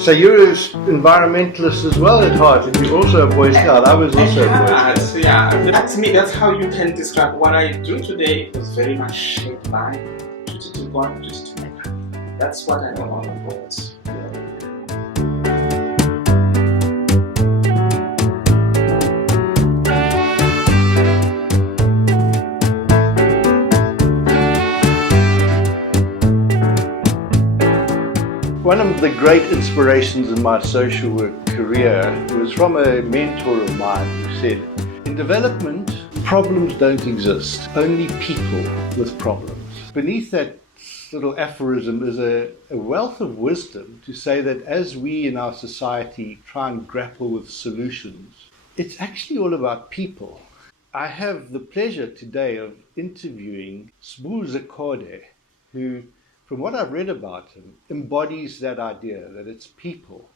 So you're an environmentalist as well at heart, and you're also a Boy Scout. I was also a Boy Scout. Yeah, that's me. That's how you can describe what I do today. It was very much shaped by duty to God, duty to mankind. That's what I know all about. One of the great inspirations in my social work career was from a mentor of mine who said, in development, problems don't exist, only people with problems. Beneath that little aphorism is a wealth of wisdom to say that as we in our society try and grapple with solutions, it's actually all about people. I have the pleasure today of interviewing Sbu Zikode, who, from what I've read about him, embodies that idea that it's people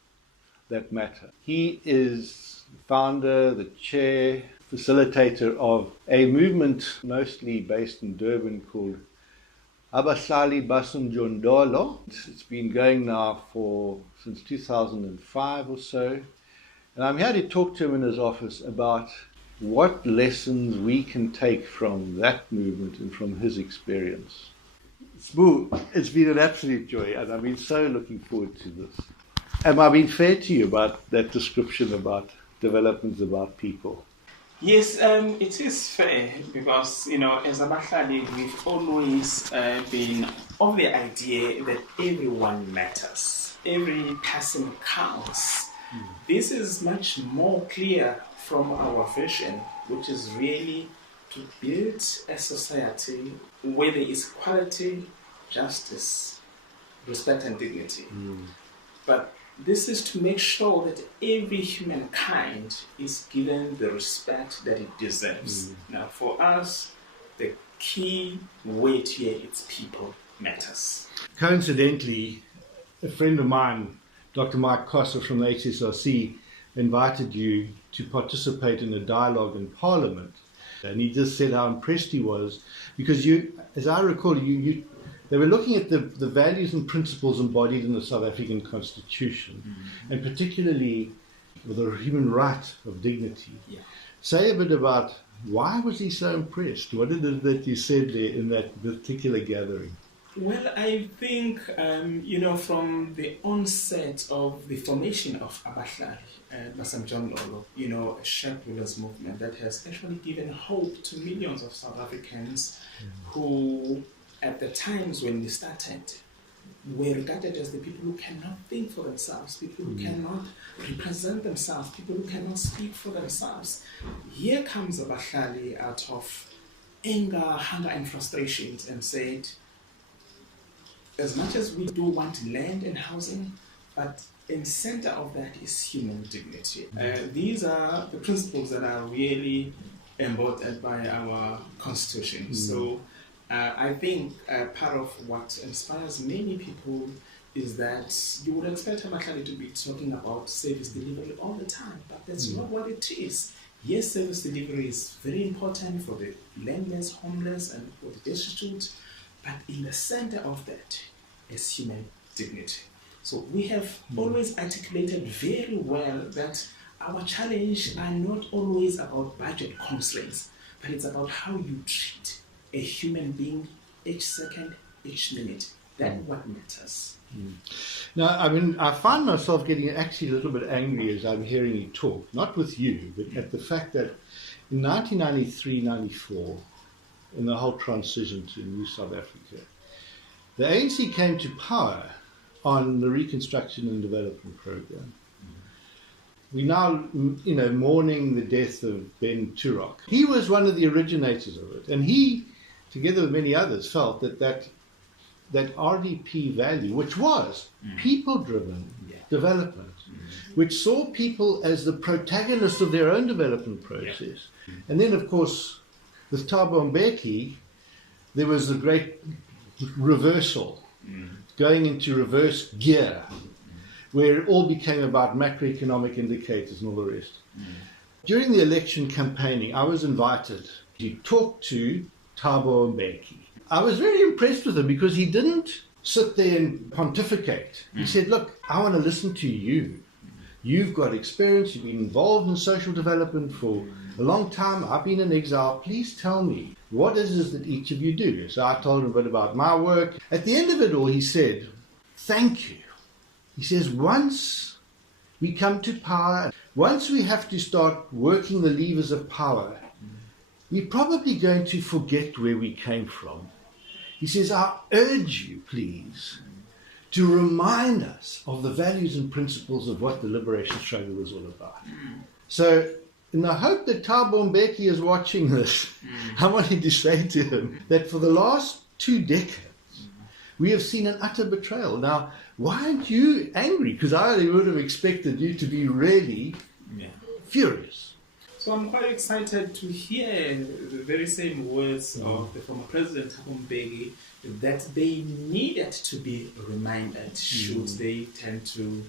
that matter. He is the founder, the chair, facilitator of a movement mostly based in Durban called Abahlali baseMjondolo. It's been going now since 2005 or so. And I'm here to talk to him in his office about what lessons we can take from that movement and from his experience. Sbu, it's been an absolute joy, and I've been so looking forward to this. Am I being fair to you about that description about developments about people? Yes, it is fair because, as Abahlali, we've always been of the idea that everyone matters. Every person counts. This is much more clear from our vision, which is really to build a society where there is equality, justice, respect and dignity. But this is to make sure that every humankind is given the respect that it deserves. Now for us, the key word here is people matters. Coincidentally, a friend of mine, Dr. Mike Koster from the HSRC, invited you to participate in a dialogue in Parliament. And he just said how impressed he was because you, as I recall, they were looking at the values and principles embodied in the South African Constitution, and particularly the human right of dignity. Yeah. Say a bit about why was he so impressed? What is it that you said there in that particular gathering? Well, I think, from the onset of the formation of Abahlali, baseMjondolo, a shared rulers movement that has actually given hope to millions of South Africans who, at the times when we started, were regarded as the people who cannot think for themselves, people who cannot represent themselves, people who cannot speak for themselves. Here comes Abahlali out of anger, hunger and frustrations and said, as much as we do want land and housing, but in the center of that is human dignity. These are the principles that are really embodied by our constitution. So I think part of what inspires many people is that you would expect Abahlali to be talking about service delivery all the time, but that's not what it is. Yes, service delivery is very important for the landless, homeless, and for the destitute, but in the center of that is human dignity. So we have always articulated very well that our challenge are not always about budget constraints, but it's about how you treat a human being each second, each minute. That's what matters. Now, I find myself getting actually a little bit angry as I'm hearing you talk, not with you, but at the fact that in 1993-94, in the whole transition to New South Africa, the ANC came to power on the Reconstruction and Development Program. We're now, mourning the death of Ben Turok. He was one of the originators of it, and he, together with many others, felt that RDP value, which was people-driven development, which saw people as the protagonists of their own development process. And then, of course, with Thabo Mbeki, there was the great reversal, going into reverse gear, where it all became about macroeconomic indicators and all the rest. During the election campaigning, I was invited to talk to Thabo Mbeki. I was very impressed with him because he didn't sit there and pontificate. He said, look, I want to listen to you. You've got experience, you've been involved in social development for a long time. I've been in exile. Please tell me, what is it that each of you do? So I told him a bit about my work. At the end of it all, he said, thank you. He says, once we come to power, once we have to start working the levers of power, we're probably going to forget where we came from. He says, I urge you, please, to remind us of the values and principles of what the liberation struggle was all about. So, in the hope that Thabo Mbeki is watching this, I wanted to say to him that for the last 2 decades, we have seen an utter betrayal. Now, why aren't you angry? Because I would have expected you to be really furious. So I'm quite excited to hear the very same words of the former President Thabo Mbeki, that they needed to be reminded should they tend to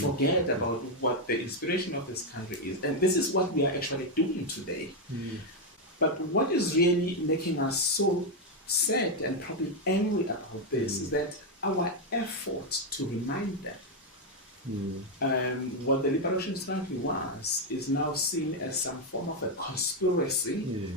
forget about what the inspiration of this country is. And this is what we are actually doing today. But what is really making us so sad and probably angry about this is that our effort to remind them what the liberation struggle was is now seen as some form of a conspiracy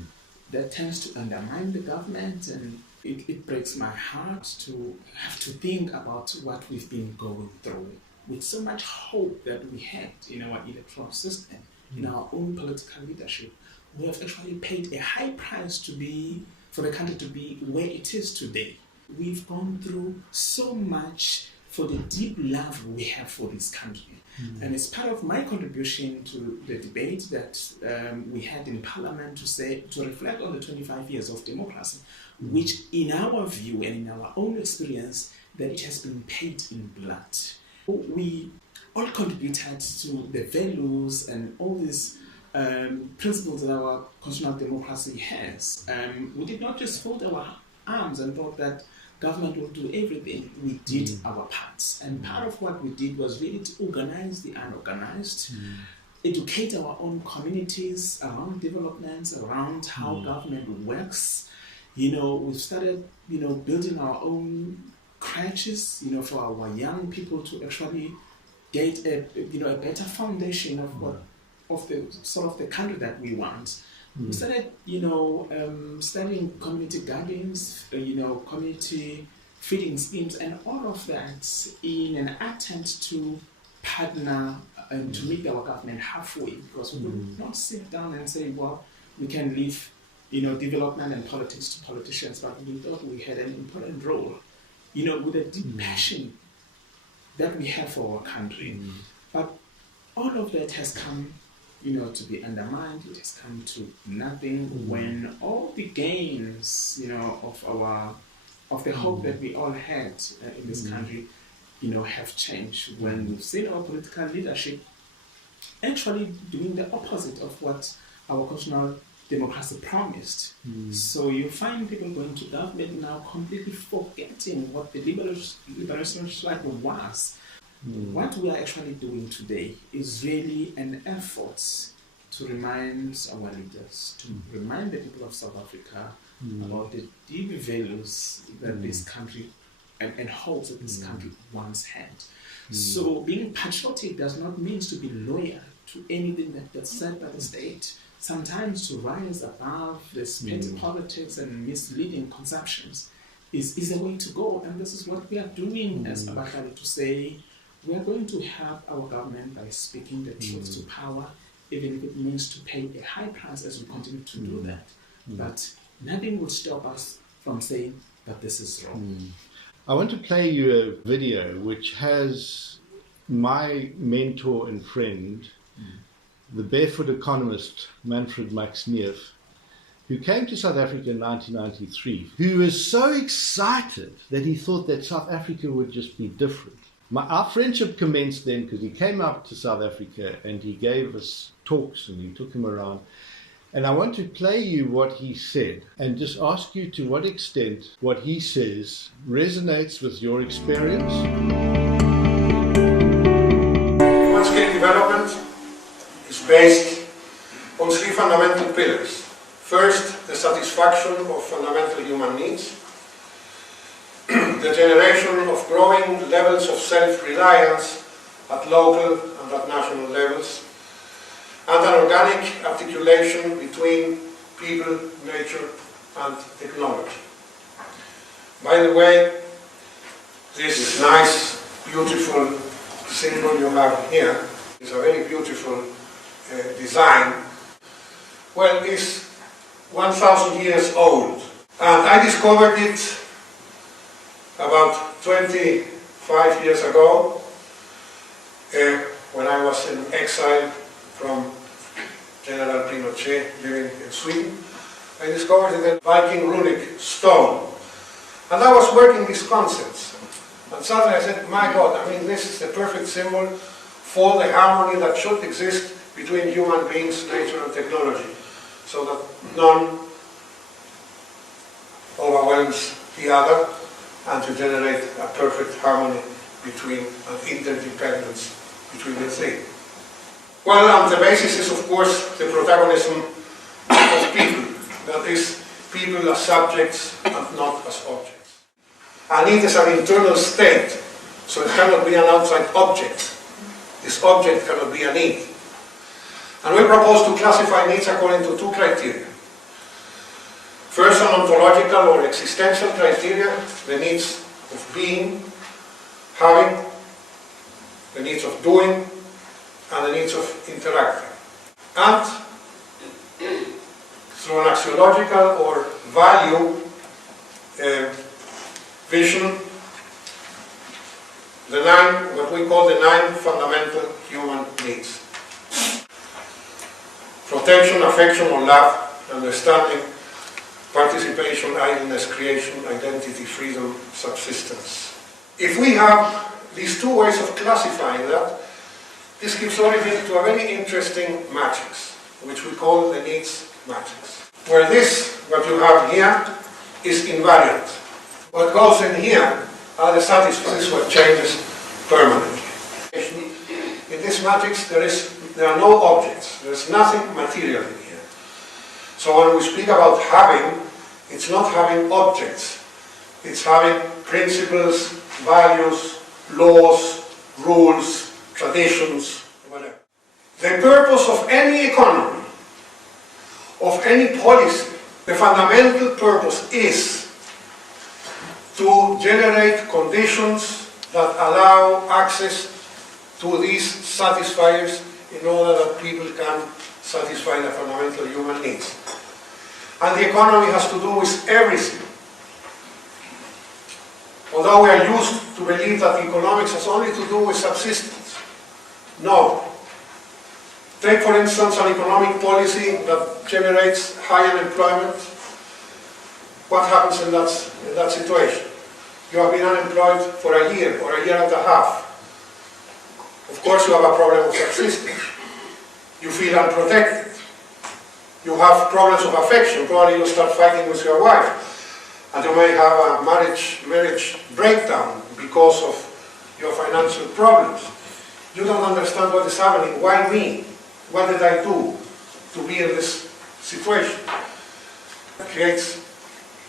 that tends to undermine the government, and it breaks my heart to have to think about what we've been going through with so much hope that we had in our electoral system, in our own political leadership. We have actually paid a high price for the country to be where it is today. We've gone through so much for the deep love we have for this country. And it's part of my contribution to the debate that we had in Parliament to reflect on the 25 years of democracy, which in our view and in our own experience, that it has been paid in blood. We all contributed to the values and all these principles that our constitutional democracy has. We did not just fold our arms and thought that government will do everything. We did our parts. And part of what we did was really to organize the unorganized, educate our own communities around developments, around how government works. We started, building our own crutches, for our young people to actually get a better foundation of the sort of the country that we want. We started, studying community gardens, community feeding schemes, and all of that in an attempt to partner and to meet our government halfway, because we could not sit down and say, well, we can leave, development and politics to politicians, but we thought we had an important role, with a deep passion that we have for our country. But all of that has come to be undermined. It has come to nothing when all the gains, of the hope that we all had in this country, have changed. When we've seen our political leadership actually doing the opposite of what our constitutional democracy promised. So you find people going to government now completely forgetting what the liberation struggle was. What we are actually doing today is really an effort to remind our leaders, to remind the people of South Africa about the deep values that this country and hopes that this country once had. So being patriotic does not mean to be loyal to anything that's said by the state. Sometimes to rise above this petty politics and misleading conceptions is the way to go. And this is what we are doing as Abahlali, to say, we are going to help our government by speaking the truth to power, even if it means to pay a high price as we continue to do that. But nothing will stop us from saying that this is wrong. I want to play you a video which has my mentor and friend, the barefoot economist Manfred Max-Neef, who came to South Africa in 1993, who was so excited that he thought that South Africa would just be different. Our friendship commenced then because he came out to South Africa and he gave us talks and we took him around. And I want to play you what he said and just ask you to what extent what he says resonates with your experience. Human-scale development is based on 3 fundamental pillars. First, the satisfaction of fundamental human needs. the generation of growing levels of self-reliance at local and at national levels, and an organic articulation between people, nature, and technology. By the way, this nice, beautiful symbol you have here is a very beautiful design. Well, it's 1,000 years old, and I discovered it about 25 years ago when I was in exile from General Pinochet living in Sweden. I discovered it in Viking runic stone, and I was working these concepts, and suddenly I said, my God, I mean, this is the perfect symbol for the harmony that should exist between human beings, nature, and technology, so that none overwhelms the other, and to generate a perfect harmony between and interdependence between the three. Well, and the basis is, of course, the protagonism of people. That is, people as subjects and not as objects. A need is an internal state, so it cannot be an outside object. This object cannot be a need. And we propose to classify needs according to two criteria. First, an ontological or existential criteria, the needs of being, having, the needs of doing, and the needs of interacting. And through an axiological or value vision, what we call the 9 fundamental human needs. Protection, affection or love, understanding, participation, idleness, creation, identity, freedom, subsistence. If we have these two ways of classifying that, this gives origin to a very interesting matrix, which we call the needs matrix. Where this, what you have here, is invariant. What goes in here are the satisfiers, what changes permanently. In this matrix there are no objects, there is nothing material in here. So when we speak about having, it's not having objects, it's having principles, values, laws, rules, traditions, whatever. The purpose of any economy, of any policy, the fundamental purpose is to generate conditions that allow access to these satisfiers in order that people can satisfy their fundamental human needs. And the economy has to do with everything. Although we are used to believe that economics has only to do with subsistence. No. Take, for instance, an economic policy that generates high unemployment. What happens in that situation? You have been unemployed for a year or a year and a half. Of course you have a problem of subsistence. You feel unprotected. You have problems of affection. Probably you start fighting with your wife. And you may have a marriage breakdown because of your financial problems. You don't understand what is happening. Why me? What did I do to be in this situation? It creates,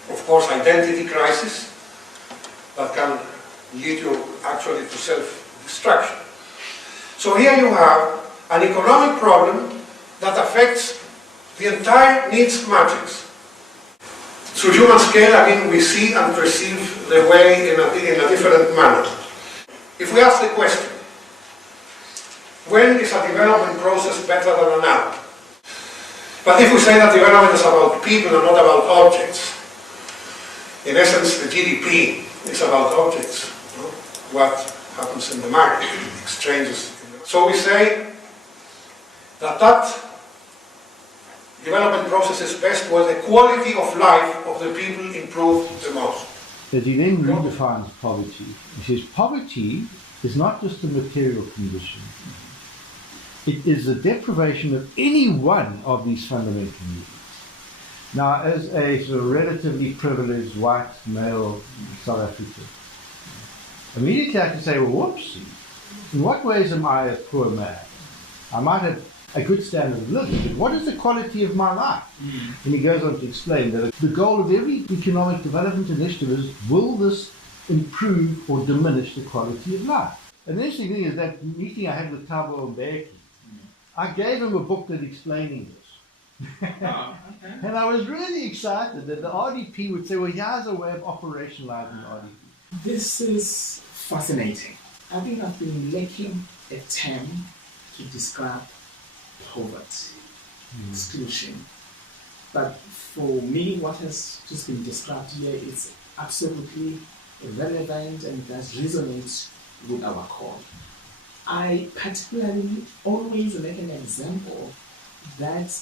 of course, identity crisis that can lead you actually to self-destruction. So here you have an economic problem that affects the entire needs matrix. Through human scale, again, we see and perceive the way in a different manner. If we ask the question, when is a development process better than another? But if we say that development is about people and not about objects, in essence, the GDP is about objects. No? What happens in the market, exchanges. So we say that development process is best where the quality of life of the people improve the most. But he then redefines poverty. He says poverty is not just a material condition. It is the deprivation of any one of these fundamental needs. Now, as a sort of relatively privileged white male South African, immediately I can say, well, whoops, in what ways am I a poor man? I might have a good standard of living, but what is the quality of my life? And he goes on to explain that the goal of every economic development initiative is, will this improve or diminish the quality of life. And the interesting thing is that meeting I had with Thabo Mbeki, I gave him a booklet explaining this. Oh, okay. And I was really excited that the RDP would say, well, here's a way of operationalizing the RDP. This is fascinating. I think I've been lacking a term to describe poverty, exclusion. But for me, what has just been described here is absolutely relevant and does resonate with our core. I particularly always make an example that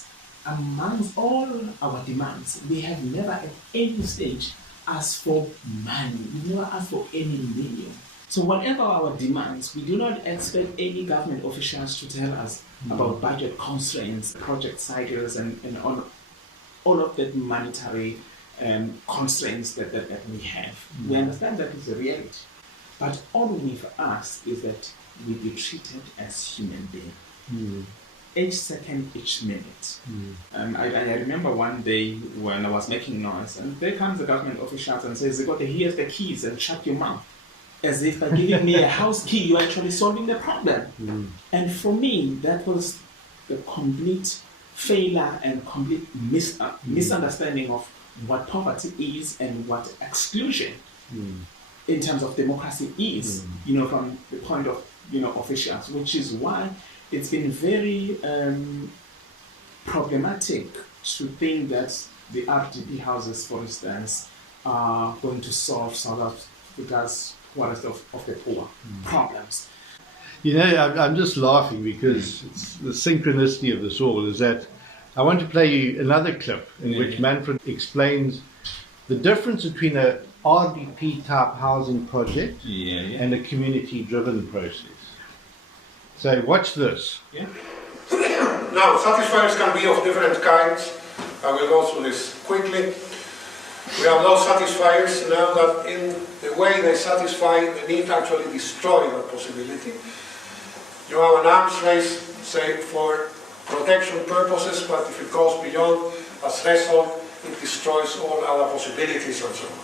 amongst all our demands, we have never at any stage asked for money. We never asked for any million. So whatever our demands, we do not expect any government officials to tell us about budget constraints, project cycles, and all of the monetary constraints that we have. We understand that is a reality. But all we ask is that we be treated as human beings. Each second, each minute. I remember one day when I was making noise, and there comes the government officials and says, "Zikode, here's the keys and shut your mouth." As if by giving me a house key, you're actually solving the problem. And for me, that was the complete failure and complete misunderstanding of what poverty is and what exclusion in terms of democracy is, from the point of, officials, which is why it's been very problematic to think that the RDP houses, for instance, are going to solve South Africa's poorest of the poor problems. I'm just laughing because it's the synchronicity of this all is that I want to play you another clip in which Manfred explains the difference between a RDP type housing project and a community driven process. So watch this. Now, satisfiers can be of different kinds. I will go through this quickly. We have those satisfiers now that in the way they satisfy the need actually destroy that possibility. You have an arms race, say, for protection purposes, but if it goes beyond a threshold, it destroys all other possibilities and so on.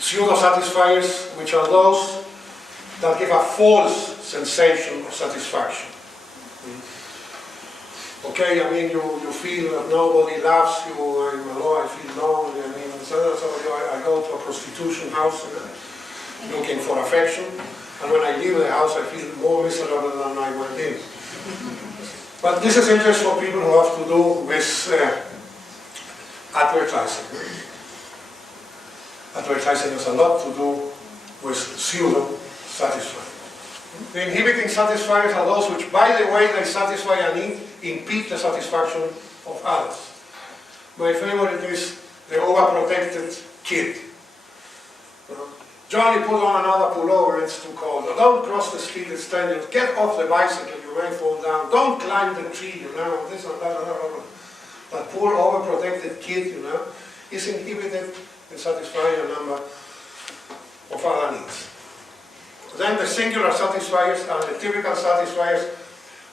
Pseudo-satisfiers, which are those that give a false sensation of satisfaction. Okay, you feel that nobody loves you, I feel lonely, so I go to a prostitution house looking for affection, and when I leave the house I feel more miserable than I went in. But this is interesting for people who have to do with advertising. Advertising has a lot to do with pseudo-satisfying. The inhibiting satisfiers are those which, by the way they satisfy a need, impede the satisfaction of others. My favorite is the overprotected kid. Johnny, put on another pullover, it's too cold. Don't cross the street, it's dangerous. Get off the bicycle, you may fall down. Don't climb the tree, this and that. That poor overprotected kid, is inhibited in satisfying a number of other needs. Then the singular satisfiers are the typical satisfiers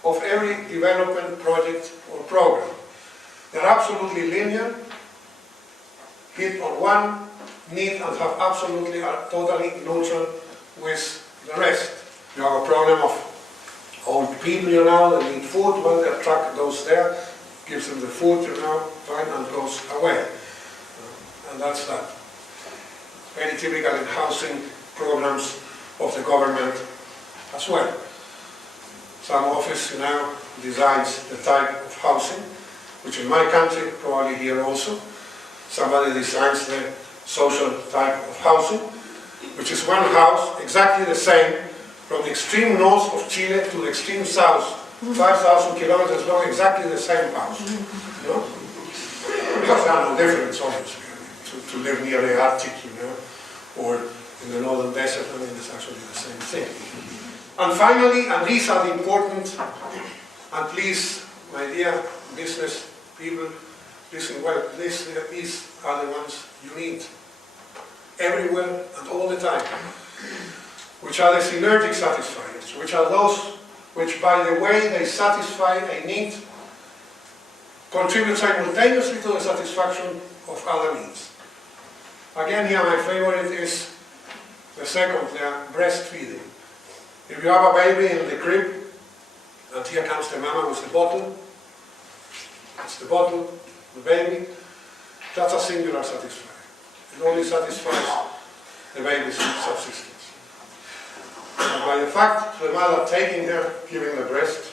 of every development project or program. They're absolutely linear, hit on one need and have absolutely are totally neutral with the rest. You have a problem of old people, they need food, well, their truck goes there, gives them the food, fine, and goes away. And that's that. Very typical in housing programs of the government as well. Some office, designs the type of housing, which in my country, probably here also, somebody designs the social type of housing, which is one house exactly the same from the extreme north of Chile to the extreme south, 5,000 kilometers long, exactly the same house. Because there are no difference, obviously, to live near the Arctic, or in the northern desert, it's actually the same thing. And finally, and these are the important, and please, my dear business people, listen well, these are the ones you need everywhere and all the time, which are the synergic satisfiers, which are those which, by the way they satisfy a need, contribute simultaneously to the satisfaction of other needs. Again, here my favorite is the second there, breastfeeding. If you have a baby in the crib, and here comes the mama with the bottle, that's the bottle, the baby, that's a singular satisfier. It only satisfies the baby's subsistence. And by the fact the mother taking her, giving the breast,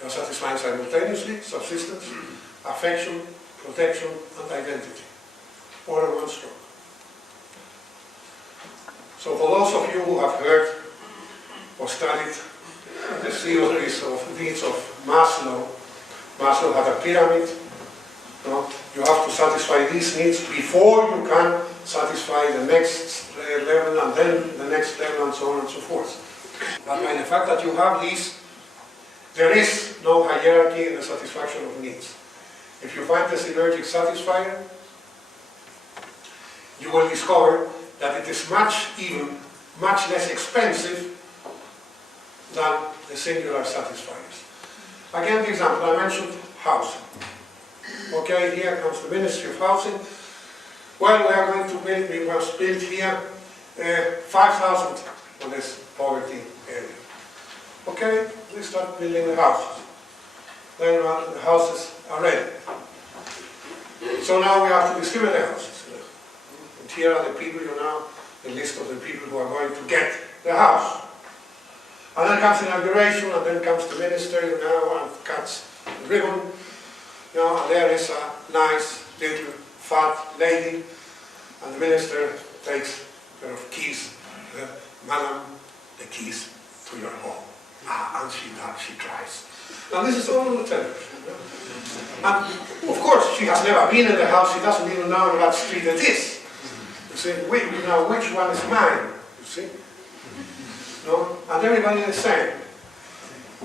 you are satisfying simultaneously subsistence, affection, protection, and identity, all in one stroke. So for those of you who have heard or studied the theories of needs of Maslow, Maslow had a pyramid. You have to satisfy these needs before you can satisfy the next level and then the next level and so on and so forth. But by the fact that you have these, there is no hierarchy in the satisfaction of needs. If you find the synergic satisfier, you will discover that it is much less expensive than the singular satisfiers. Again, the example I mentioned, housing. Okay, here comes the Ministry of Housing. Well, we are going to build, we must build here 5,000 on this poverty area. Okay, we start building the houses. Then the houses are ready. So now we have to distribute the houses. And here are the people, the list of the people who are going to get the house. And then comes inauguration, and then comes the minister, and cuts the ribbon. And there is a nice little fat lady, and the minister takes a pair of keys. Madam, the keys to your home. And she cries. Now this is all on the television. And of course, she has never been in the house, she doesn't even know what street it is. You see, now which one is mine? You see? No? And everybody is the same.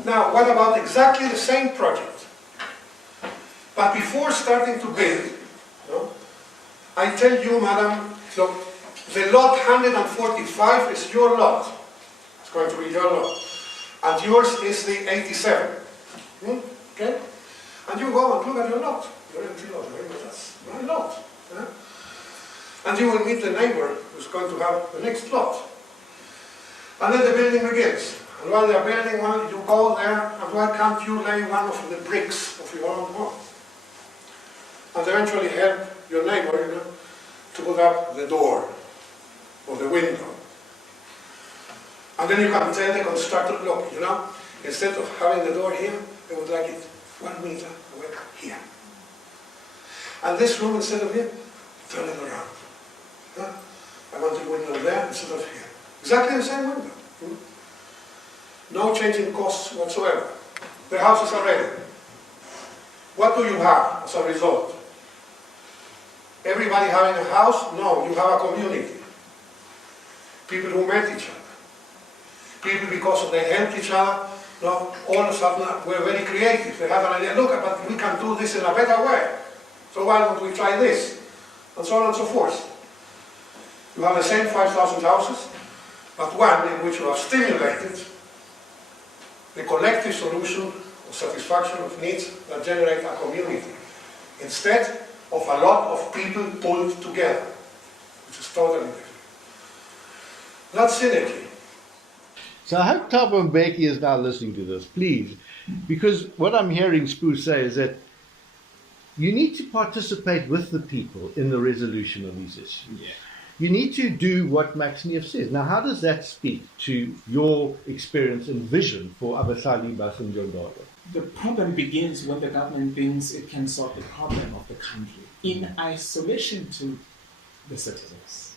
Now, what about exactly the same project? But before starting to build, I tell you, madam, look, the lot 145 is your lot. It's going to be your lot. And yours is the 87. Okay? And you go and look at your lot. Your empty lot. That's my lot. Yeah? And you will meet the neighbor who's going to have the next lot. And then the building begins. And while they're building one, you go there, and why can't you lay one of the bricks of your own home? And eventually help your neighbor, to put up the door or the window. And then you can tell the constructor, look, instead of having the door here, I would like it 1 meter away here. And this room, instead of here, turn it around. I want the window there instead of here. Exactly the same window. No change in costs whatsoever. The houses are ready. What do you have as a result? Everybody having a house? No, you have a community. People who met each other. People, because they helped each other, all of a sudden were very creative. They had an idea, look, but we can do this in a better way. So why don't we try this? And so on and so forth. You have the same 5,000 houses, but one in which you have stimulated the collective solution or satisfaction of needs that generate a community, instead of a lot of people pulled together, which is totally different. That's synergy. So I hope Thabo Mbeki is now listening to this, please, because what I'm hearing Sbu say is that you need to participate with the people in the resolution of these issues. Yeah. You need to do what Max-Neef says. Now, how does that speak to your experience and vision for Abahlali, baseMjondolo? The problem begins when the government thinks it can solve the problem of the country in isolation to the citizens.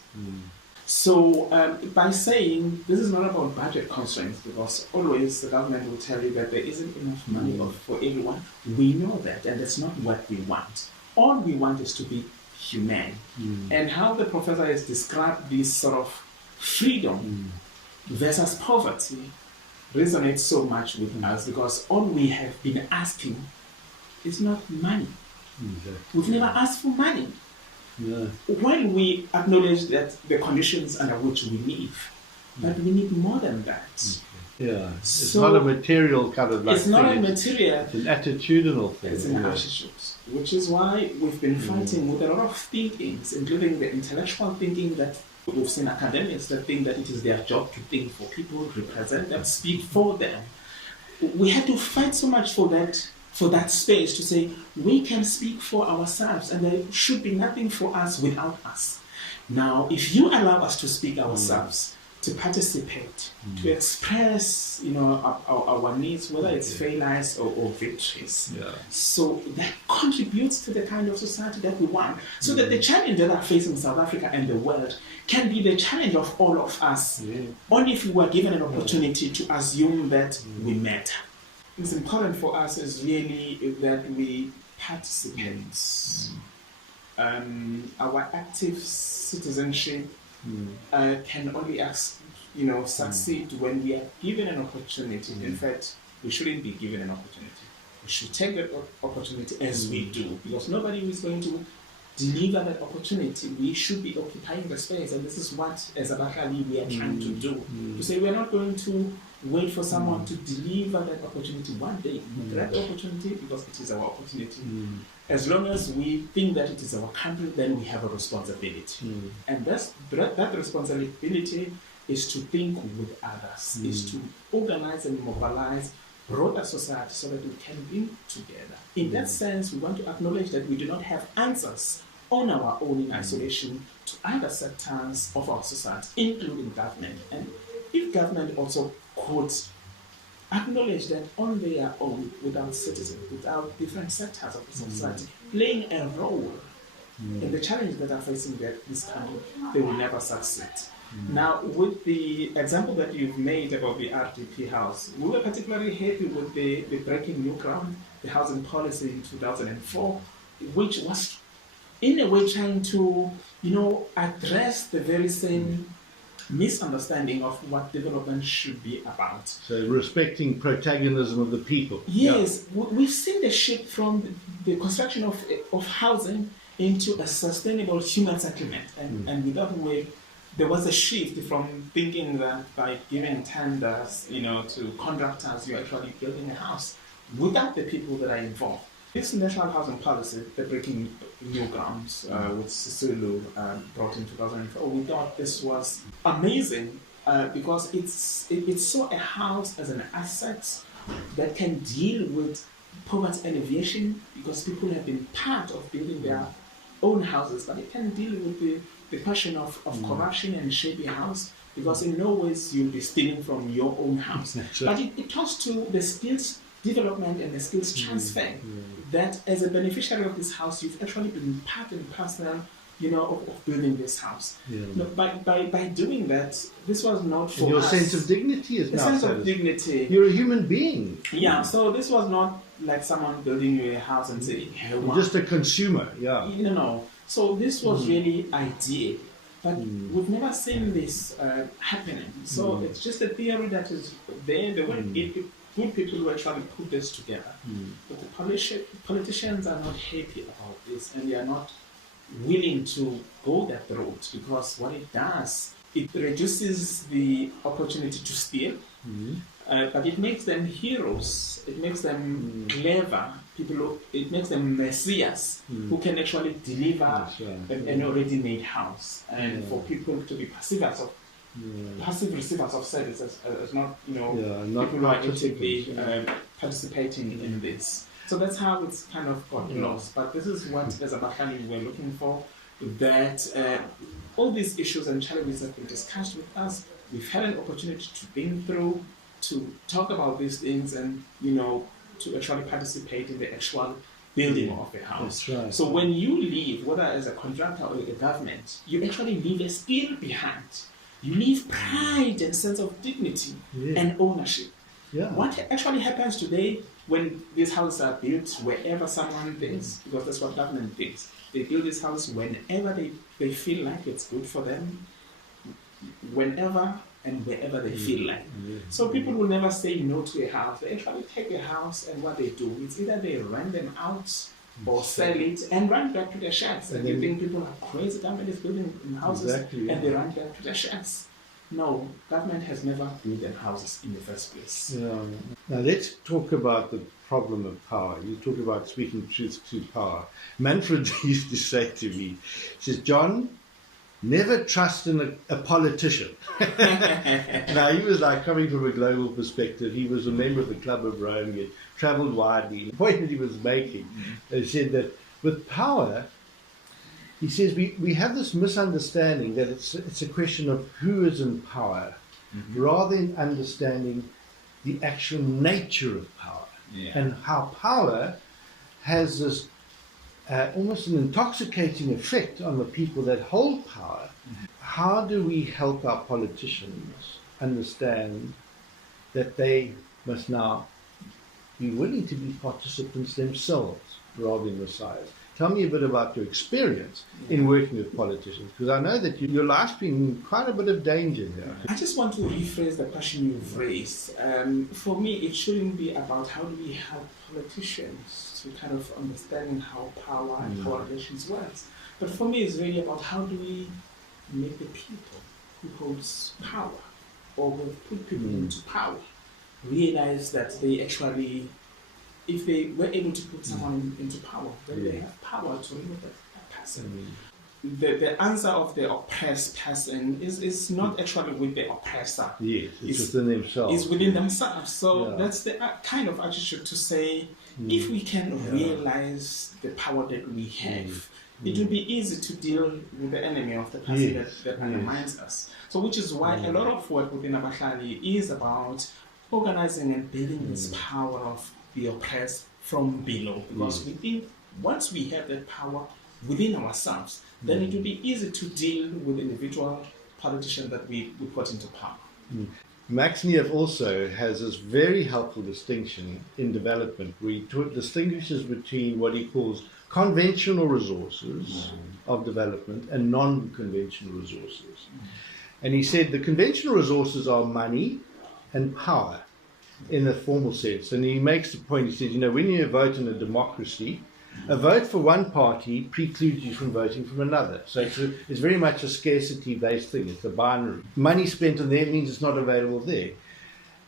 So by saying this is not about budget constraints, because always the government will tell you that there isn't enough money for everyone. We know that, and that's not what we want. All we want is to be humane. And how the professor has described this sort of freedom versus poverty resonates so much with us, because all we have been asking is not money. We've never asked for money. When we acknowledge that the conditions under which we live, but we need more than that. Yeah, it's So not a material kind of like it's not a thing. material. It's an attitudinal thing. It's an yeah. attitude, which is why we've been fighting with a lot of thinkings, including the intellectual thinking that we've seen academics that think that it is their job to think for people, represent them, speak for them. We had to fight so much for that space to say we can speak for ourselves and there should be nothing for us without us. Now, if you allow us to speak ourselves, to participate, to express, our needs, whether it's failures or victories. Yeah. So that contributes to the kind of society that we want. So that the challenge that are facing South Africa and the world can be the challenge of all of us. Only if we were given an opportunity to assume that we matter. It's important for us is really that we participate. Our active citizenship can only succeed when we are given an opportunity. In fact, we shouldn't be given an opportunity. We should take that opportunity as we do, because nobody is going to deliver that opportunity. We should be occupying the space, and this is what, as Abahlali, we are trying to do. To say we're not going to wait for someone to deliver that opportunity one day. We grab the opportunity because it is our opportunity. As long as we think that it is our country, then we have a responsibility. And that responsibility is to think with others, is to organize and mobilize broader society so that we can be together. In that sense, we want to acknowledge that we do not have answers on our own in isolation to other sectors of our society, including government. And if government also could acknowledge that on their own, without citizens, without different sectors of the society playing a role in the challenges that are facing this country, they will never succeed. Now, with the example that you've made about the RDP house, we were particularly happy with the breaking new ground, the housing policy in 2004, which was in a way trying to, address the very same misunderstanding of what development should be about. So respecting protagonism of the people. Yes, we've seen the shift from the construction of housing into a sustainable human settlement, and without way, there was a shift from thinking that by giving tenders, to contractors, you're actually building a house without the people that are involved. This national housing policy, the breaking new grounds, which Sbu brought in 2004, we thought this was amazing because it saw a house as an asset that can deal with poverty alleviation, because people have been part of building their own houses, but it can deal with the question of corruption and shaping house, because in no ways you'll be stealing from your own house. But it talks to the skills development and the skills transfer, that as a beneficiary of this house, you've actually been part and parcel, of building this house. By doing that, this was not for your us. sense of dignity is now sense of dignity. You're a human being. Yeah, so this was not like someone building you a house and saying, hey, You're just a consumer, No. So this was really ideal. But we've never seen this happening. So it's just a theory that is there. There were good people who actually put this together. But the politicians are not happy about this, and they are not willing to go that route, because what it does, it reduces the opportunity to steal, but it makes them heroes, it makes them clever people, it makes them messiahs who can actually deliver an already made house, and for people to be passive receivers of services, not people who are actively participating in this. So that's how it's kind of got lost. But this is what, as Abahlali, we're looking for, that all these issues and challenges have been discussed with us. We've had an opportunity to think through, to talk about these things, and to actually participate in the actual building of the house. That's right. So when you leave, whether as a contractor or a government, you actually leave a skill behind. You leave pride and sense of dignity and ownership. What actually happens today when these houses are built wherever someone thinks, because that's what government thinks, they build this house whenever they feel like it's good for them, whenever and wherever they feel like. So people will never say no to a house. They actually take a house, and what they do, it's either they rent them out or sell it and run back to their shacks. And you think people are crazy, government is building houses and they run back to their shacks. no, government has never built them houses in the first place. Yeah. Now let's talk about the problem of power. You talk about speaking truth to power. Manfred used to say to me, he says, John, never trust in a politician. Now, he was like coming from a global perspective. He was a member of the Club of Rome. He had travelled widely. The point that he was making, he said that with power, he says we have this misunderstanding that it's a question of who is in power, rather than understanding the actual nature of power and how power has this almost an intoxicating effect on the people that hold power. How do we help our politicians understand that they must now be willing to be participants themselves rather than messiahs? Tell me a bit about your experience in working with politicians, because I know that your life's been in quite a bit of danger here. I just want to rephrase the question you've raised. For me, it shouldn't be about how do we help politicians to kind of understand how power and power relations works. But for me, it's really about how do we make the people who holds power or who put people into power realize that they actually, if they were able to put someone into power, then they have power to remove that person. The answer of the oppressed person is not actually with the oppressor. Yes, it's within themselves. It's within themselves. So that's the kind of attitude to say, if we can realize the power that we have, it will be easy to deal with the enemy of the person that undermines us. So which is why a lot of work within Abahlali is about organizing and building this power of the oppressed from below. Because we think once we have that power within ourselves, then it will be easy to deal with individual politicians that we put into power. Max-Neef also has this very helpful distinction in development where he distinguishes between what he calls conventional resources of development and non-conventional resources. And he said the conventional resources are money and power in a formal sense. And he makes the point, he says, when you vote in a democracy, a vote for one party precludes you from voting for another. So it's very much a scarcity-based thing. It's a binary. Money spent on there means it's not available there.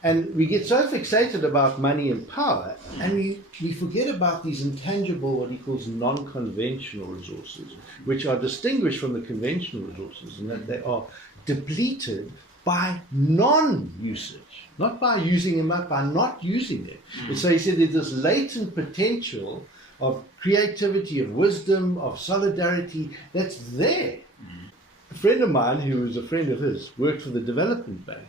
And we get so fixated about money and power, and we forget about these intangible, what he calls non-conventional resources, which are distinguished from the conventional resources, and that they are depleted by non-usage. Not by using them, but by not using them. And so he said there's this latent potential of creativity, of wisdom, of solidarity that's there. A friend of mine, who was a friend of his, worked for the Development Bank.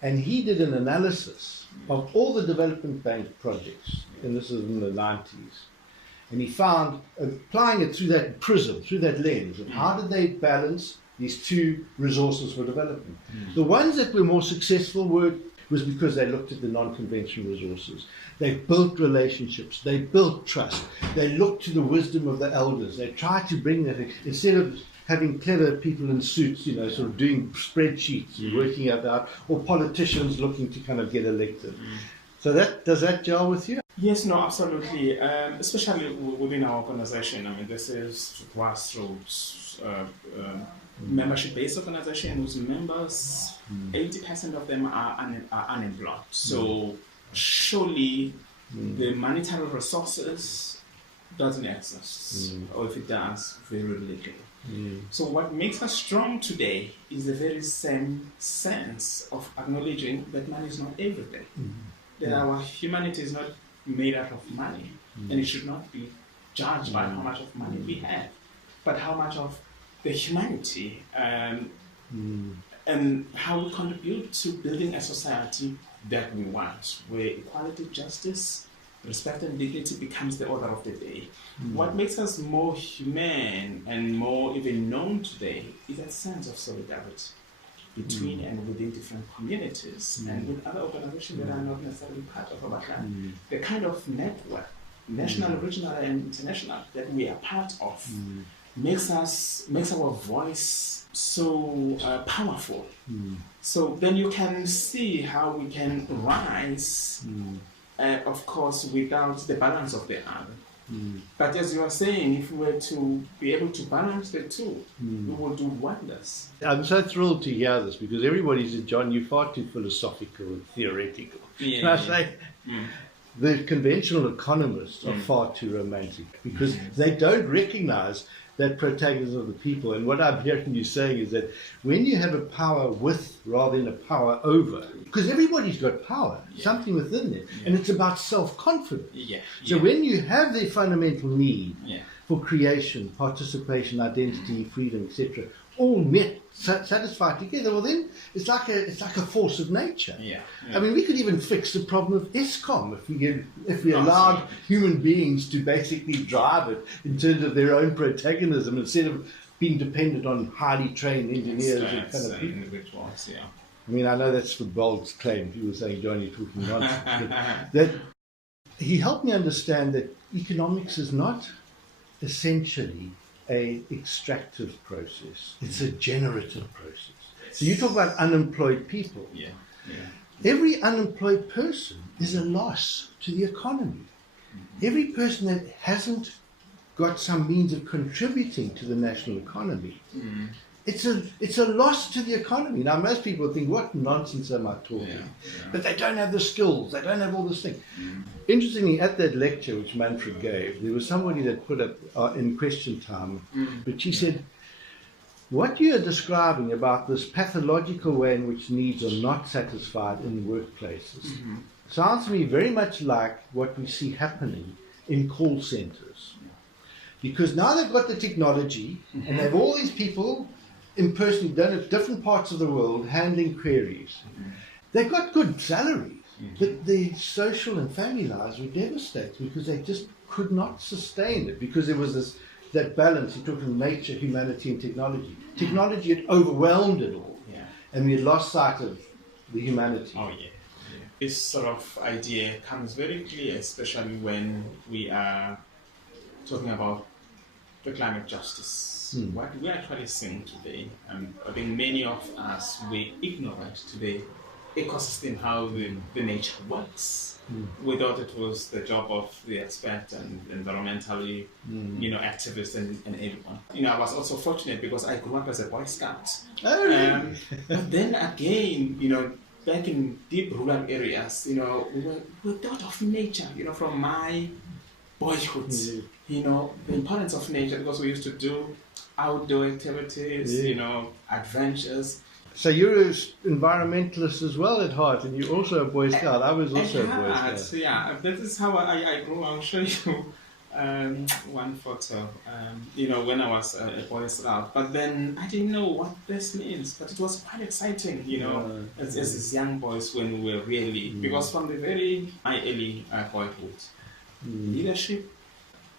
And he did an analysis of all the Development Bank projects, and this is in the 90s. And he found, applying it through that prism, through that lens, of how did they balance these two resources for development. The ones that were more successful was because they looked at the non-conventional resources. They built relationships, they built trust, they looked to the wisdom of the elders. They tried to bring that, instead of having clever people in suits, sort of doing spreadsheets and working it out, or politicians looking to kind of get elected. So does that gel with you? Yes, no, absolutely. Especially within our organization. I mean, this is grassroots, membership-based organization whose members, 80% of them are unemployed. So surely the monetary resources doesn't exist, or if it does, very little. So what makes us strong today is the very same sense of acknowledging that money is not everything. That our humanity is not made out of money, and it should not be judged by how much of money we have, but how much of the humanity and how we contribute to building a society that we want, where equality, justice, respect and dignity becomes the order of the day. What makes us more humane and more even known today is that sense of solidarity between and within different communities and with other organizations that are not necessarily part of Abahlali. The kind of network, national, regional and international, that we are part of makes our voice so powerful. So then you can see how we can rise, of course, without the balance of the other. But as you are saying, if we were to be able to balance the two, we will do wonders. I'm so thrilled to hear this because everybody said, John, you're far too philosophical and theoretical. And I say, the conventional economists are far too romantic because they don't recognize that protagonism of the people. And what I'm hearing you saying is that when you have a power with rather than a power over, because everybody's got power, something within them, and it's about self-confidence. So when you have their fundamental need for creation, participation, identity, freedom, etc., all met, satisfied together, well then it's like a force of nature. I mean, we could even fix the problem of Eskom if we allowed human beings to basically drive it in terms of their own protagonism instead of being dependent on highly trained engineers and kind of people. Individuals, I mean, I know that's the bold claim. People were saying, John, you're talking nonsense. That he helped me understand that economics is not essentially an extractive process. It's a generative process. So you talk about unemployed people. Every unemployed person is a loss to the economy. Every person that hasn't got some means of contributing to the national economy, it's a loss to the economy. Now, most people think, what nonsense am I talking? But they don't have the skills. They don't have all this thing. Interestingly, at that lecture which Manfred gave, there was somebody that put up in question time, but she said, what you are describing about this pathological way in which needs are not satisfied in workplaces sounds to me very much like what we see happening in call centers. Because now they've got the technology and they have all these people in person done at different parts of the world handling queries. They've got good salaries, but their social and family lives were devastated because they just could not sustain it because there was that balance. You're talking nature, humanity, and technology. Technology had overwhelmed it all, and we had lost sight of the humanity. This sort of idea comes very clear, especially when we are talking about the climate justice. What we're actually seeing today, I think many of us, we ignorant today ecosystem, how the nature works. We thought it was the job of the expert and environmentally, activists and everyone. I was also fortunate because I grew up as a Boy Scout. But then again, back in deep rural areas, we were taught of nature, from my boyhood, the importance of nature because we used to do outdoor activities, adventures. So you're an environmentalist as well at heart, and you're also a Boy Scout. I was also a Boy Scout. Yeah, that is how I grew. I'll show you one photo, when I was a Boy Scout. But then I didn't know what this means, but it was quite exciting, as young boys when we were really, because from the my early boyhood, leadership,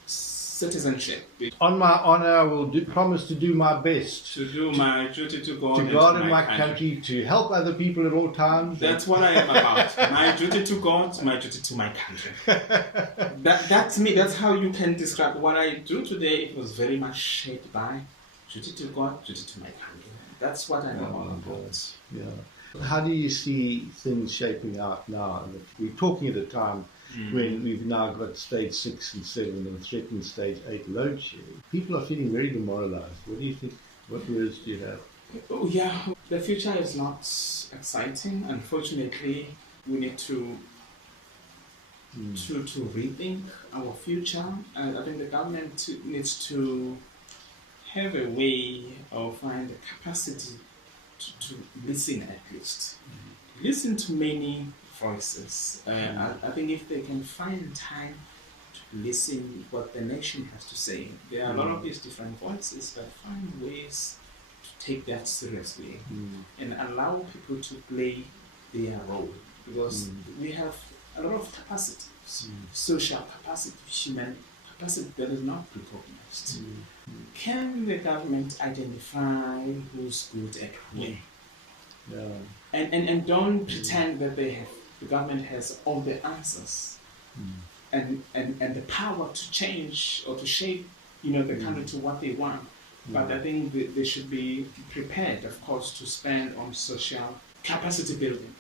citizenship. On my honor, I will promise to do my best. To do my duty to God and my country, to help other people at all times. That's what I am about. My duty to God, my duty to my country. That's me. That's how you can describe what I do today. It was very much shaped by duty to God, duty to my country. That's what I'm all about. How do you see things shaping out now? We're talking at a time when we've now got stage 6 and 7 and threatened stage 8 load shedding. People are feeling very demoralized. What do you think? What words do you have? The future is not exciting. Unfortunately, we need to rethink our future. And I think the government needs to have a way or find the capacity to listen at least. Listen to many voices. I think if they can find time to listen what the nation has to say, there are a lot of these different voices, but find ways to take that seriously and allow people to play their role, because we have a lot of capacities, social capacity, human capacity that is not recognized. Can the government identify who's good at where? And don't pretend that the government has all the answers and the power to change or to shape the country to what they want. But I think they should be prepared, of course, to spend on social capacity building,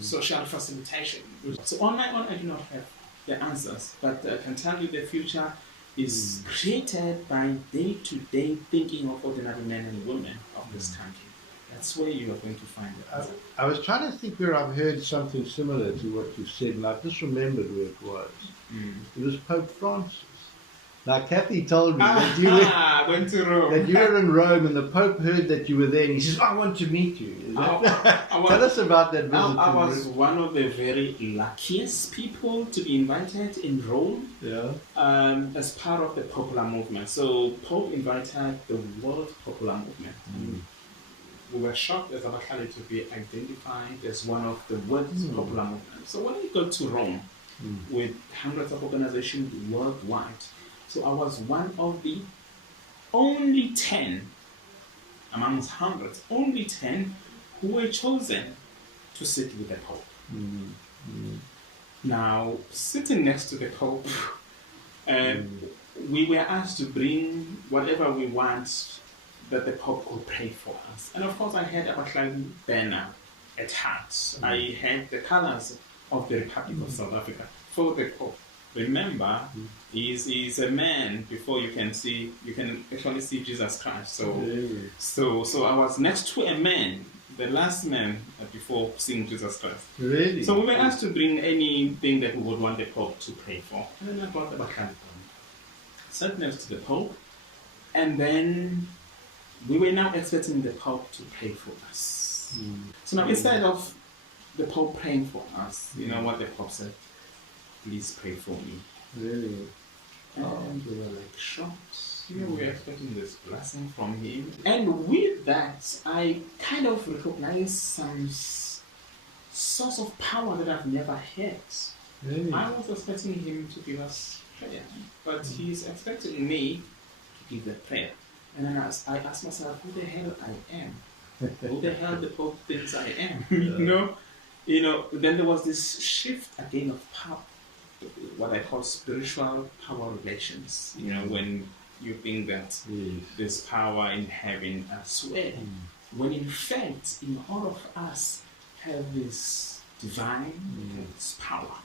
social facilitation. So on my own, I do not have the answers, but I can tell you the future is created by day-to-day thinking of ordinary men and women of this country. That's where you are going to find it. I was trying to think where I've heard something similar to what you said, and I've just remembered where it was. It was Pope Francis. Now, Kathy told me that you went to Rome. that you were in Rome, and the Pope heard that you were there, and he says, "I want to meet you." Is that- Tell us about that visit. I to was Rome. one of the very luckiest people to be invited in Rome as part of the popular movement. So Pope invited the world popular movement. We were shocked as Abahlali to be identified as one of the world's popular movements. So when we go to Rome with hundreds of organizations worldwide, so I was one of the only 10 amongst hundreds, only 10 who were chosen to sit with the Pope. Now, sitting next to the Pope, we were asked to bring whatever we want that the Pope could pray for us. And of course, I had a Abahlali banner at heart. I had the colors of the Republic of South Africa for the Pope. Remember, he's a man before you can actually see Jesus Christ. So I was next to a man, the last man before seeing Jesus Christ. Really? So we were asked to bring anything that we would want the Pope to pray for. And then I brought the Abahlali. Sat next to the Pope, and then we were now expecting the Pope to pray for us. So now instead of the Pope praying for us, you know what the Pope said? Please pray for me. Really? And we were like shocked. We were expecting this blessing from him. And with that, I kind of recognized some source of power that I've never had. Really? I was expecting him to give us prayer, but he's expecting me to give the prayer. And then I asked myself, who the hell I am? Who the hell the Pope thinks I am? You know, then there was this shift again of power, what I call spiritual power relations. You know, when you think that there's power in heaven elsewhere, when in fact, in all of us have this divine this power.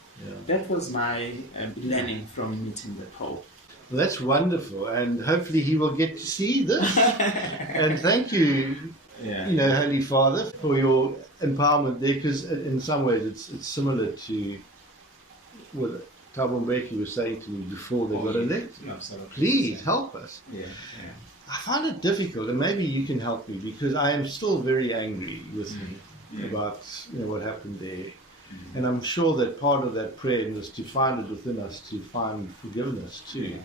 That was my learning from meeting the Pope. Well, that's wonderful, and hopefully he will get to see this. And thank you, Holy Father, for your empowerment there, because in some ways it's similar to what Thabo Mbeki was saying to me before they got elected. Absolutely. Please help us. I find it difficult, and maybe you can help me, because I am still very angry with him about what happened there. And I'm sure that part of that prayer was to find it within us to find forgiveness too.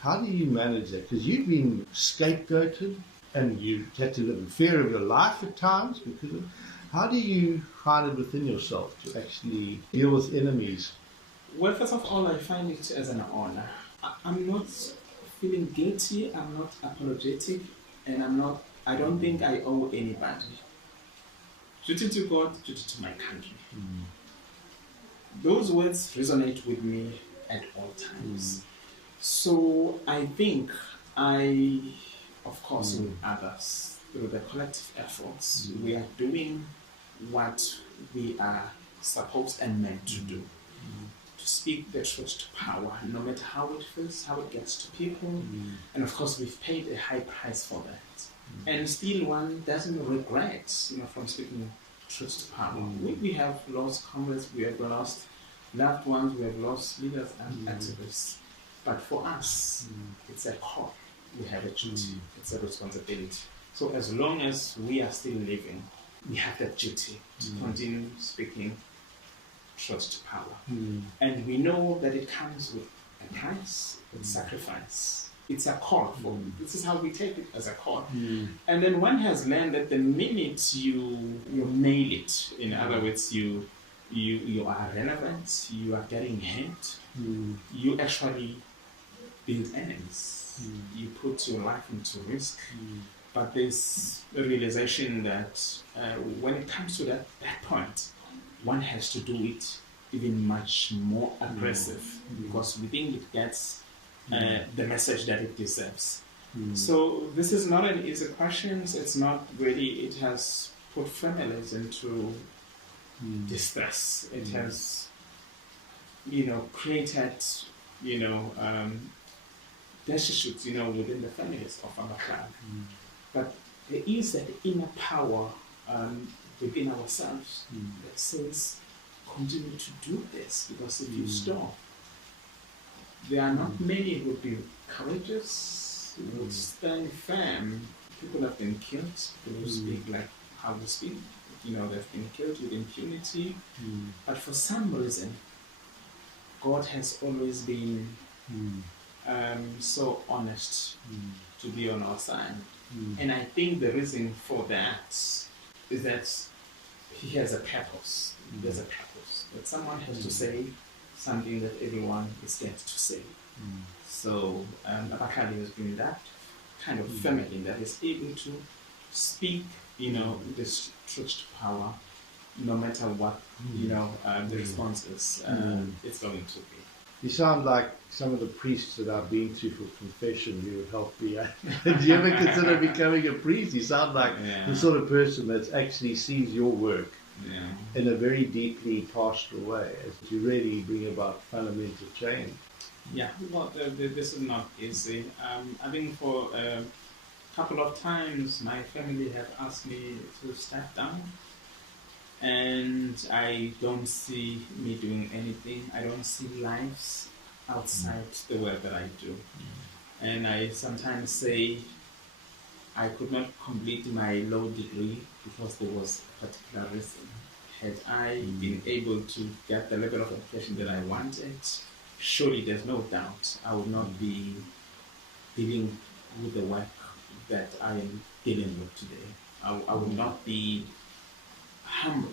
How do you manage that? Because you've been scapegoated and you had to live in fear of your life at times because of. How do you find it within yourself to actually deal with enemies? Well, first of all, I find it as an honor. I'm not feeling guilty, I'm not apologetic, and I don't think I owe anybody. Duty to God, duty to my country. Those words resonate with me at all times. So I think of course, with others, through the collective efforts, we are doing what we are supposed and meant to do. To speak the truth to power, no matter how it feels, how it gets to people. And of course, we've paid a high price for that. And still one doesn't regret, from speaking truth to power. We have lost comrades, we have lost loved ones, we have lost leaders and activists. But for us, it's a call. We have a duty. It's a responsibility. So as long as we are still living, we have that duty to continue speaking truth to power. And we know that it comes with a price, with sacrifice. It's a call. This is how we take it, as a call. And then one has learned that the minute you nail it, in other words, you are relevant, you are getting hit, you actually build enemies. You put your life into risk. But there's a realization that when it comes to that point, one has to do it even much more aggressive because we think it gets the message that it deserves. So this is not an easy question. It's not really, it has put families into distress. It has, created, destitute, within the families of Abahlali. But there is that inner power within ourselves that says, continue to do this, because if you stop, there are not many who would be courageous, who would stand firm. People have been killed, people who speak like how we speak, they've been killed with impunity. But for some reason, God has always been so honest to be on our side. And I think the reason for that is that He has a purpose. There's a purpose. That someone has to say something that everyone is scared to say. So Abahlali has been that kind of family that is able to speak, this truth to power, no matter what, the response is, it's going to be. You sound like some of the priests that I've been to for confession. You would help me. Do you ever consider becoming a priest? You sound like the sort of person that actually sees your work in a very deeply pastoral way, as you really bring about fundamental change. Yeah, well, this is not easy. I think for a couple of times my family have asked me to step down, and I don't see me doing anything. I don't see lives outside the work that I do. And I sometimes say I could not complete my law degree because there was a particular reason. Had I been able to get the level of education that I wanted, surely there's no doubt I would not be dealing with the work that I am dealing with today. I would not be humbled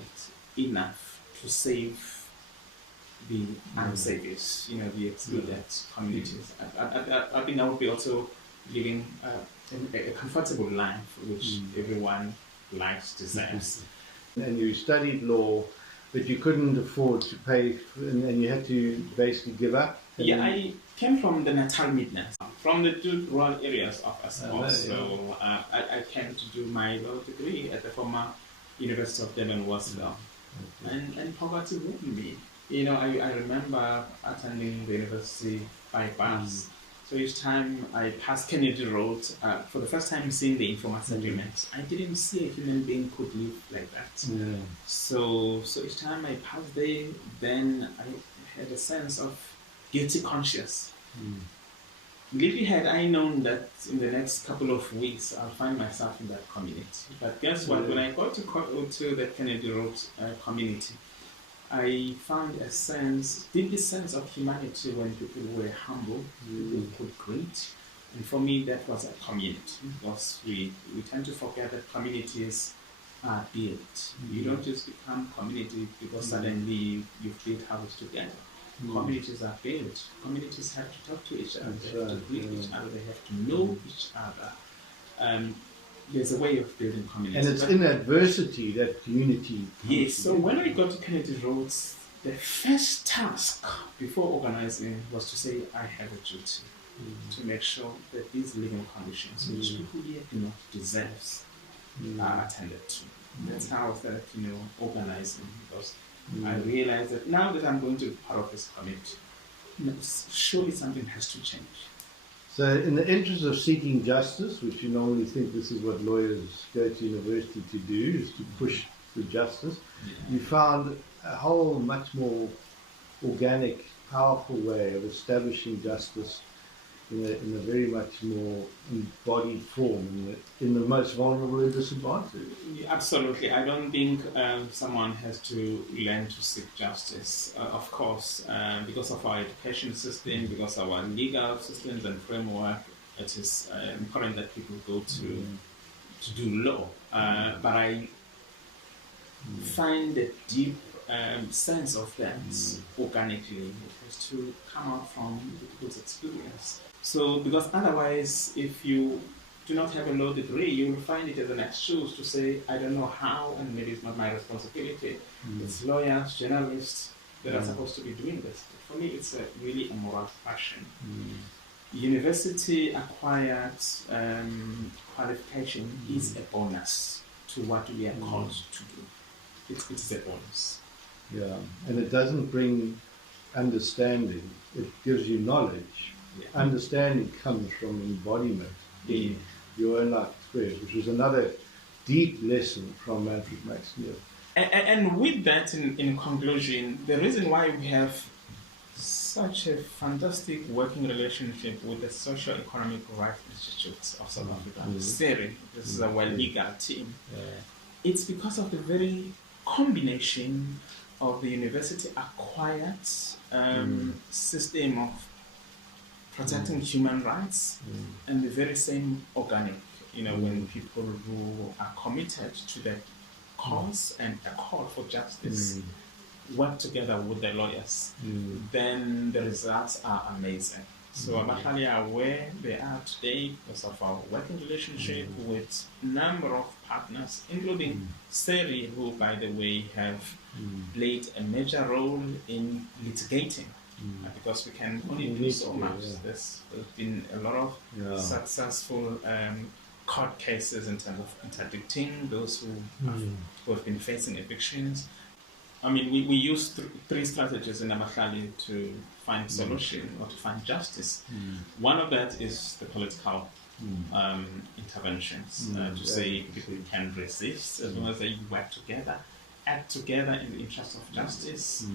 enough to save the unsaved, the excluded communities. I think I would be also living a comfortable life, which everyone likes, deserves. And you studied law, but you couldn't afford to pay, and you had to basically give up? Yeah, I came from the Natal Midlands, from the two rural areas of Estcourt. So I came to do my law degree at the former University of Durban, and poverty ruined me. I remember attending the university by bus. So each time I passed Kennedy Road, for the first time seeing the informal settlements, I didn't see a human being could live like that. So each time I passed there, then I had a sense of guilty conscience. Little had I known that in the next couple of weeks I'll find myself in that community. But guess what? When I got to the Kennedy Road community, I found a deep sense of humanity when people were humble, people could greet. And for me, that was a community, because we tend to forget that communities are built. You don't just become community because suddenly you've built houses together. Communities are built. Communities have to talk to each other, they have to greet each other, they have to know each other. There's a way of building communities. And it's in adversity that unity comes. Yes, so when I got to Kennedy Roads, the first task before organizing was to say I have a duty to make sure that these living conditions, which people here do not deserve, are attended to. That's how I started, organizing, because I realized that now that I'm going to be part of this community, surely something has to change. So in the interest of seeking justice, which you normally think this is what lawyers go to university to do, is to push for justice, you found a whole much more organic, powerful way of establishing justice in a very much more embodied form in the most vulnerable and disadvantaged. Absolutely. I don't think someone has to learn to seek justice, of course, because of our education system, because of our legal systems and framework. It is important that people go to do law. But I find a deep sense of that organically. It has to come out from people's experience. So, because otherwise, if you do not have a law degree, you will find it as an excuse to say, I don't know how, and maybe it's not my responsibility. It's lawyers, journalists that are supposed to be doing this. For me, it's really a moral question. University acquired qualification is a bonus to what we are called to do. It's a bonus. Yeah, and it doesn't bring understanding. It gives you knowledge, understanding comes from embodiment in your own life experience, which was another deep lesson from Manfred Max-Neef. And with that, in conclusion, the reason why we have such a fantastic working relationship with the Socio-Economic Rights Institute of South Africa, SERI, this is our legal team, it's because of the very combination of the university acquired system of protecting human rights and the very same organic, when people who are committed to that cause and a call for justice work together with the lawyers, then the results are amazing. So Abahlali are where they are today because of our working relationship with a number of partners, including SERI, who, by the way, have played a major role in litigating, because we can only do so much. There's been a lot of successful court cases in terms of interdicting those who have been facing evictions. I mean, we use three strategies in Abahlali to find solution or to find justice. One of that is the political interventions, to say people can resist as long as they work together, act together in the interest of justice.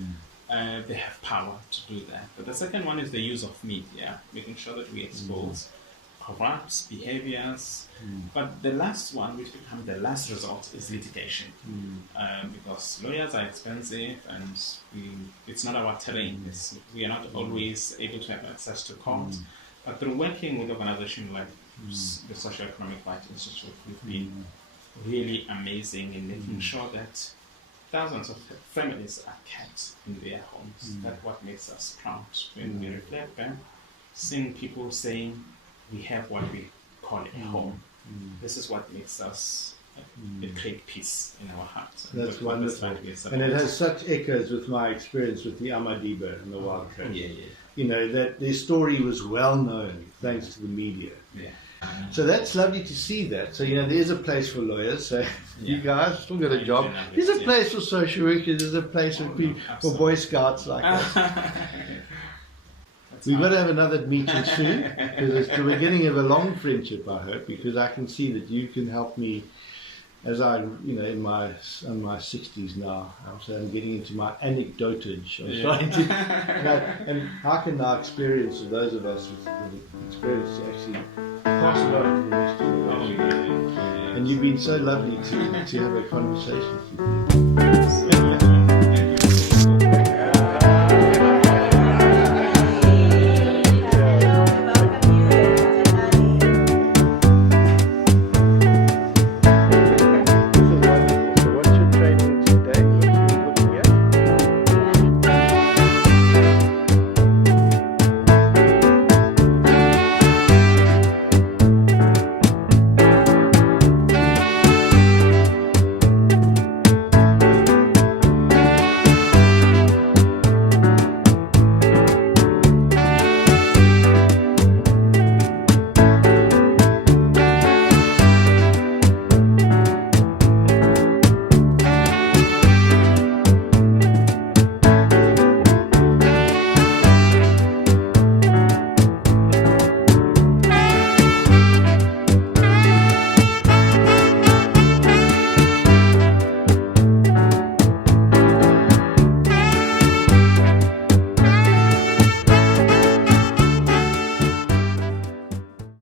They have power to do that. But the second one is the use of media, making sure that we expose corrupt behaviors. But the last one, which becomes the last resort, is litigation. Because lawyers are expensive and it's not our terrain. We are not always able to have access to court. But through working with organizations like the Socio-Economic Rights Institute, we've been really amazing in making sure that thousands of families are kept in their homes. That's what makes us proud when we reflect back, seeing people saying, we have what we call a home. This is what makes us create peace in our hearts. That's wonderful. And it has such echoes with my experience with the Amadiba and the Wild Coast. That their story was well known thanks to the media. So that's lovely to see that. So, there's a place for lawyers. So you guys still got a job. There's a place for social workers. There's a place for Boy Scouts like us. We've got to have another meeting soon, because it's the beginning of a long friendship, I hope, because I can see that you can help me as I'm in my 60s now. So I'm getting into my anecdotage. I'm starting to, and how can our experience of those of us with experience actually pass it on to the next generation? And you've been so lovely to have a conversation with you.